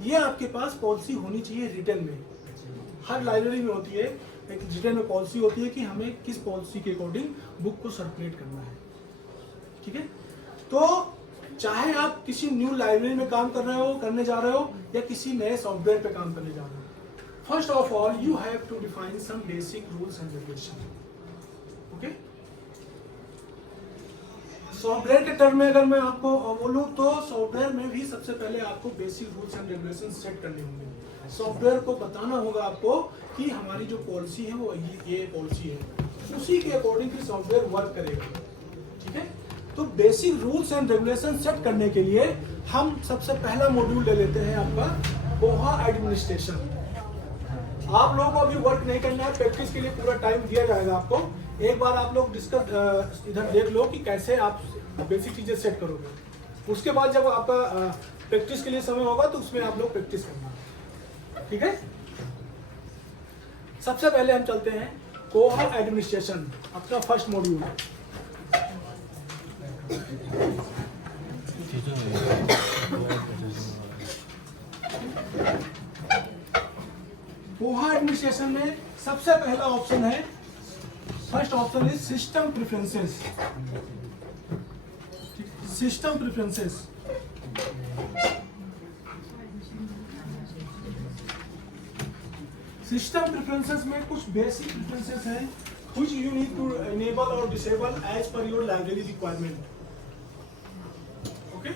ये आपके पास पॉलिसी होनी चाहिए रिटर्न में। हर लाइब्रेरी में होती है एक रिटर्न में पॉलिसी होती है कि हमें किस पॉलिसी के अकॉर्डिंग बुक को सर्कुलेट करना है, ठीक है। तो चाहे आप किसी न्यू लाइब्रेरी में काम कर रहे हो, करने जा रहे हो, या किसी नए सॉफ्टवेयर पे काम करने जा रहे हो, first of all you have to define some basic rules and regulation, okay. Software के टर्म में अगर मैं आपको बोलूं तो सॉफ्टवेयर में भी सबसे पहले आपको basic rules and regulation set करने होंगे। सॉफ्टवेयर को बताना होगा आपको कि हमारी जो पॉलिसी है वो ये पॉलिसी है, उसी के अकॉर्डिंग फिर सॉफ्टवेयर वर्क करेगा, ठीक है। तो basic rules and regulation set करने के लिए हम सबसे पहला मॉड्यूल ले लेते हैं आपका कोहा एडमिनिस्ट्रेशन। आप लोगों को अभी वर्क नहीं करना है, प्रैक्टिस के लिए पूरा टाइम दिया जाएगा आपको। एक बार आप लोग डिस्कस इधर देख लो कि कैसे आप बेसिक चीजें सेट करोगे। उसके बाद जब आपका प्रैक्टिस के लिए समय होगा तो उसमें आप लोग प्रैक्टिस करना, ठीक है। सबसे पहले हम चलते हैं कोहा एडमिनिस्ट्रेशन, अपना फर्स्ट मॉड्यूल। कोहा एडमिनिस्ट्रेशन में सबसे पहला ऑप्शन है, first option is system preferences. System preferences system preferences में कुछ बेसिक प्रेफरेंसेस हैं which you need to enable or disable as per your library requirement. Okay?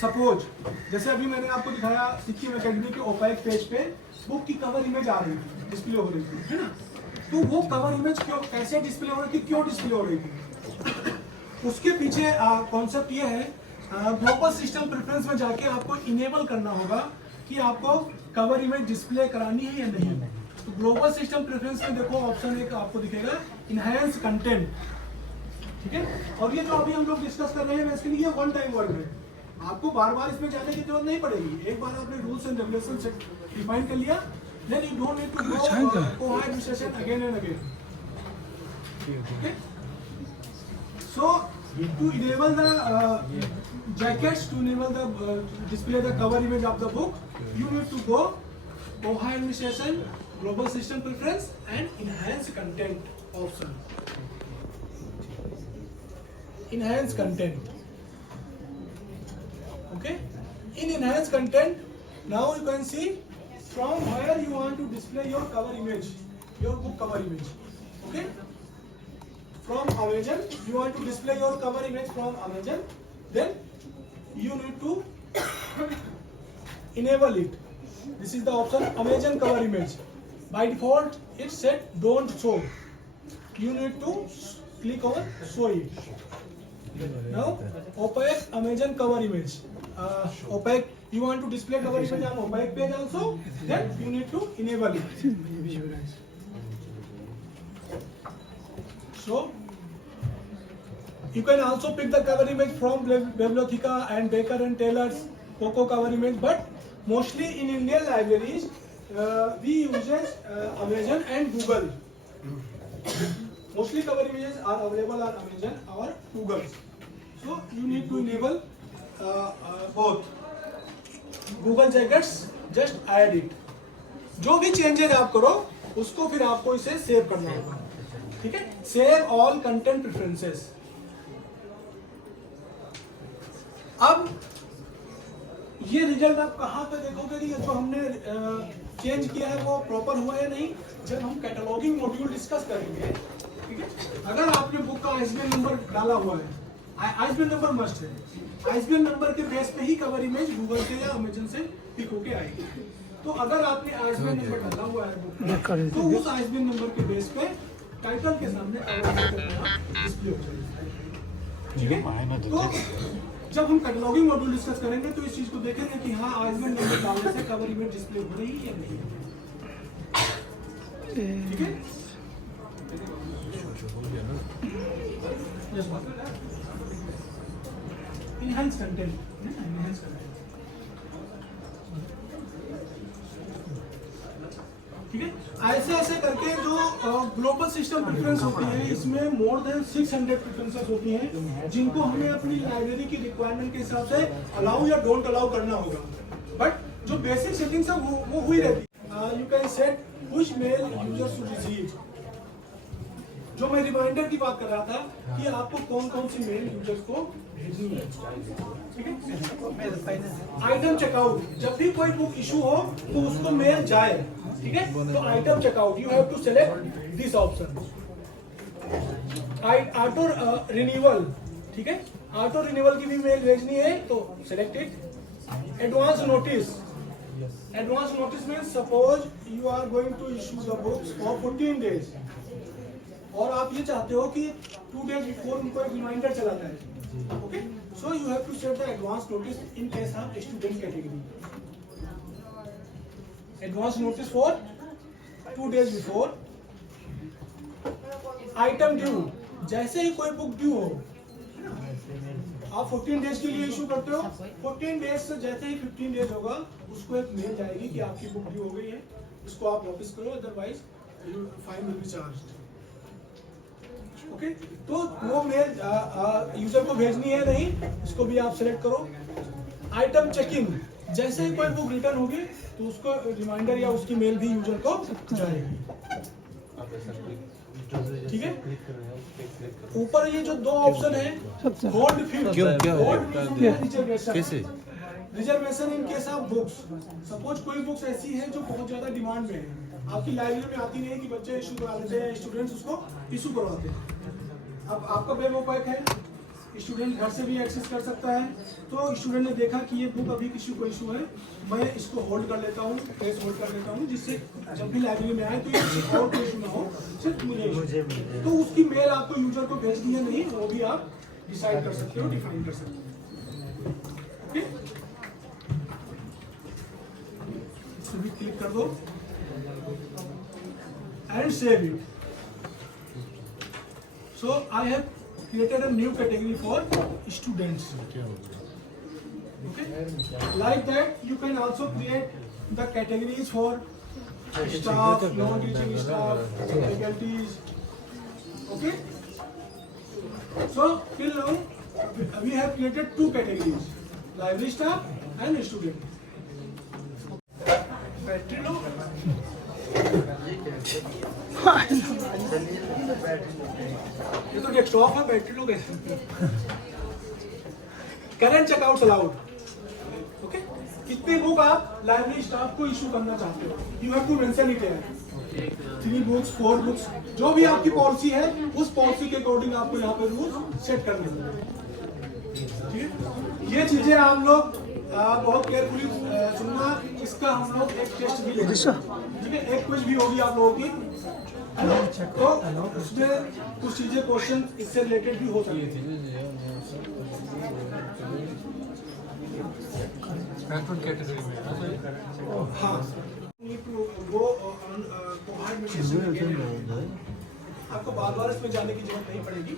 Suppose जैसे अभी मैंने आपको दिखाया सिक्किम एकेडमी के ओपैक पेज पे बुक की कवर इमेज आ रही थी, डिस्प्ले हो रही थी, है ना। तो वो कवर इमेज क्यों, कैसे डिस्प्ले हो रही थी, क्यों डिस्प्ले हो रही थी, उसके पीछे कॉन्सेप्ट ये है, ग्लोबल सिस्टम प्रेफरेंस में जाके आपको इनेबल करना होगा कि आपको कवर इमेज डिस्प्ले करानी है या नहीं। तो ग्लोबल सिस्टम प्रेफरेंस में देखो ऑप्शन एक आपको दिखेगा इनहैंस कंटेंट, ठीक है। और ये जो अभी हम लोग डिस्कस कर रहे हैं इसके लिए वन टाइम वर्क है, आपको बार बार इसमें जाने की जरूरत नहीं पड़ेगी। एक बार आपने रूल्स एंड रेगुलेशन डिफाइन कर लिया, then you don't need to go Koha administration again and again, okay? So to enable the jackets, to enable the display the cover image of the book, you need to go Koha administration, global system preference and enhance content option. Enhance content. Okay. In enhance content, now you can see from where you want to display your cover image, your book cover image. Okay. From Amazon, you want to display your cover image from Amazon, then you need to enable it. This is the option Amazon cover image. By default, it said don't show. You need to click on show it. Now, opaque Amazon cover image. Opaque, you want to display cover image on opaque page also, then you need to enable it. So, you can also pick the cover image from Bibliotheca and Baker and Taylor's Coco cover image, but mostly in Indian libraries, we use Amazon and Google. Mostly cover images are available on Amazon or Google. So you need to enable both. Google jackets, just add it. जो भी changes आप करो उसको फिर आपको इसे save करना होगा, ठीक है। Save all content preferences. अब ये रिजल्ट आप कहाँ पे देखोगे कि जो हमने चेंज किया है वो प्रॉपर हुआ है नहीं, जब हम कैटलॉगिंग मॉड्यूल डिस्कस करेंगे, ठीक है। अगर आपने बुक का आईएसबीएन नंबर डाला हुआ है, आईएसबीएन नंबर मस्ट है, आईएसबीएन नंबर के बेस पे ही कवर इमेज गूगल से या अमेजन से पिक होके आएगी। तो अगर आपने आईएसबीएन नंबर डाला हुआ है बुक में, तो उस आईएसबीएन नंबर के बेस पे टाइटल के सामने डिस्प्ले हो जाएगी, ठीक है। तो जब हम कैटलॉगिंग मॉड्यूल डिस्कस करेंगे तो इस चीज को देखेंगे कि हाँ आईएसबीएन नंबर डालने से कवर इमेज डिस्प्ले हो रही है या नहीं, ठीक है। Enhance content. Enhance content. ठीक है। ऐसे ऐसे करके जो ग्लोबल सिस्टम प्रेफरेंस होती है, इसमें मोर देन 600 प्रेफरेंसेस होती हैं, जिनको हमें अपनी लाइब्रेरी की रिक्वायरमेंट के हिसाब से अलाउ या डोंट अलाउ करना होगा। बट जो बेसिक सेटिंग्स है वो हुई रहती है। You can set which mail user should receive. जो मैं रिमाइंडर की बात कर रहा था कि आपको कौन कौन सी मेल यूजर्स को भेजनी है, ठीक है। आइटम चेकआउट, जब भी कोई बुक इशू हो तो उसको मेल जाए, ठीक है। तो item checkout you have to select this option. Auto renewal, ठीक है, ऑटो रिन्यूअल की भी मेल भेजनी है तो select it. Advance notice, advance notice means suppose you are going to issue the books for 14 days और आप ये चाहते हो कि 2 डेज बिफोर उनको एक रिमाइंडर चला जाए, okay. So you have to set the advance notice in case of student category. Advance notice for 2 days before. Item due, जैसे ही कोई बुक ड्यू हो, आप 14 डेज के लिए इशू करते हो, 14 डेज से जैसे ही 15 डेज होगा उसको एक मेल जाएगी कि आपकी बुक ड्यू हो गई है, इसको आप वापस करो, otherwise fine will B charged, okay. तो वो मेल यूजर को भेजनी है नहीं, इसको भी आप सेलेक्ट करो। आइटम चेकिंग, जैसे ही कोई बुक रिटर्न होगी तो उसको रिमाइंडर या उसकी मेल भी यूजर को जाएगी, ठीक है। ऊपर ये जो 2 ऑप्शन है, hold reservation, reservation in case of books. Suppose कोई बुक्स ऐसी है जो बहुत ज्यादा डिमांड में है, आपकी लाइब्रेरी में आती नहीं है कि बच्चे इशू करा लेते हैं, स्टूडेंट्स उसको इशू करवाते हैं। अब आपका वेब ओपैक है, स्टूडेंट घर से भी एक्सेस कर सकता है, तो स्टूडेंट ने देखा कि ये बुक अभी किसी को इशू है, मैं इसको होल्ड कर लेता हूँ, पेज होल्ड कर लेता हूँ, जिससे जब भी लाइब्रेरी में आए तो ये किसी और को इशू ना हो, सिर्फ मुझे। तो उसकी मेल आपको यूजर को भेजनी है नहीं, वो भी आप डिसाइड कर सकते हो, डिफाइन कर सकते हो, ओके। इसको भी क्लिक कर दो and save it. So I have created a new category for students. Okay. Like that, you can also create the categories for staff, non-teaching staff, faculties. Okay. So till now, we have created 2 categories: library staff and student. Battery low. ये तो desktop है, battery low कैसे। Current checkout allowed, okay. कितनी book आप library staff को issue करना चाहते हो, you have to mention it here. 3 books, 4 books, जो भी आपकी पॉलिसी है उस पॉलिसी के अकॉर्डिंग आपको यहाँ पे रूल सेट करने होंगे, ठीक है। ये चीजें आप लोग बहुत केयरफुली सुनना। इसका हम लोग एक टेस्ट भी लेंगे, ठीक है, एक क्विज भी होगी आप लोगों की, तो उसमें कुछ चीजें क्वेश्चन इससे रिलेटेड भी हो सकती है। हाँ, आपको बार बार इसमें जाने की जरूरत नहीं पड़ेगी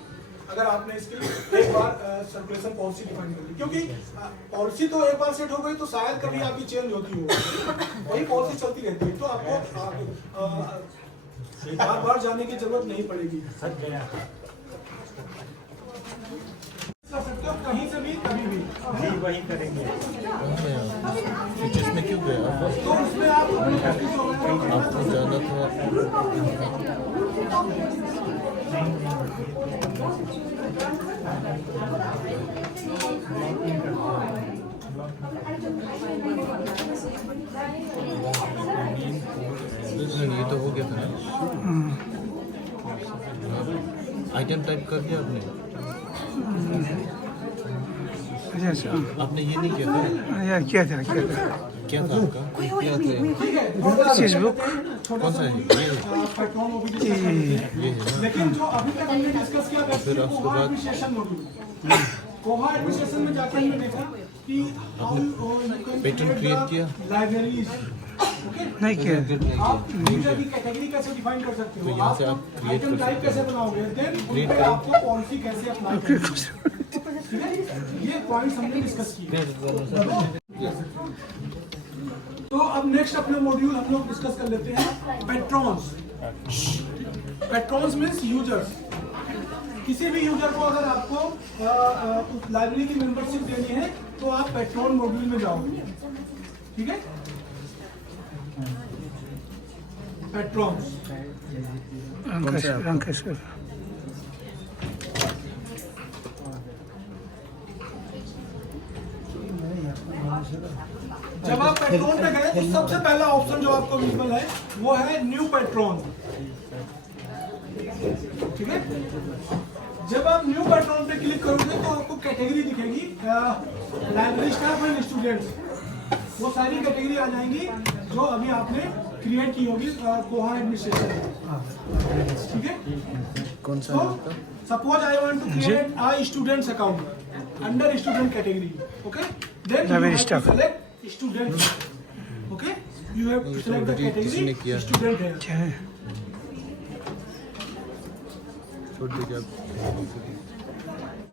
अगर आपने इसकी एक बार सर्कुलेशन पॉलिसी डिफाइन कर ली, क्योंकि पॉलिसी तो एक बार सेट हो गई तो शायद कभी आपकी चेंज होती हो, वही पॉलिसी चलती रहती है, तो आपको बार बार जाने की जरूरत नहीं पड़ेगी। कहीं से भी कभी भी वही करेंगे। जिसमें क्यों गया तो उसमें आप आपको जाना था गया था ना? आइटम टाइप कर दिया आपने? अच्छा आपने ये नहीं किया था? यार क्या था क्या था आपका? क्या था? चीज बुक कौन सा है? पेट्रोन ओबीडी ये है ना? लेकिन जो अभी तक हमने डिस्कस किया फिर उसके कोहा बाद- एडमिनिस्ट्रेशन मॉड्यूल कोहा एडमिनिस्ट्रेशन में जाकर हमने देखा कि पैटर्न क्रिएट किया? लाइब्रेरीज ओके नहीं किया आप मीडिया की कैटेगरी कैसे डिफाइन कर सकते हो तो यहाँ से आप create आइटम कर टाइप सकते कैसे बनाओगे देन Create पे करें। आपको पॉलिसी कैसे अप्लाई करनी है ठीक है ये पॉइंट्स हमने डिस्कस किए तो अब नेक्स्ट अपने मॉड्यूल हम लोग डिस्कस कर लेते हैं पेट्रॉन्स पेट्रॉन्स मीन्स यूजर्स किसी भी यूजर को अगर आपको लाइब्रेरी की मेंबरशिप देनी है तो आप पेट्रोन मॉड्यूल में जाओगे ठीक है पेट्रॉन्स रंकेश जब आप पेट्रोन पे गए तो सबसे पहला ऑप्शन जो आपको विजिबल है वो है न्यू पेट्रोन ठीक है जब आप न्यू पेट्रोन पे क्लिक करोगे तो आपको कैटेगरी दिखेगी लाइब्रेरी स्टाफ एंड स्टूडेंट्स वो सारी कैटेगरी आ जाएंगी जो अभी आपने क्रिएट की होगी कोहा एडमिनिस्ट्रेशन ठीक है कौन सा है आपका? Suppose I want to create a students account under student category okay then you have to select student okay you have to select the किसी ने किया कैटेगरी है। स्टूडेंट है क्या है छोड़ दीजिए आप।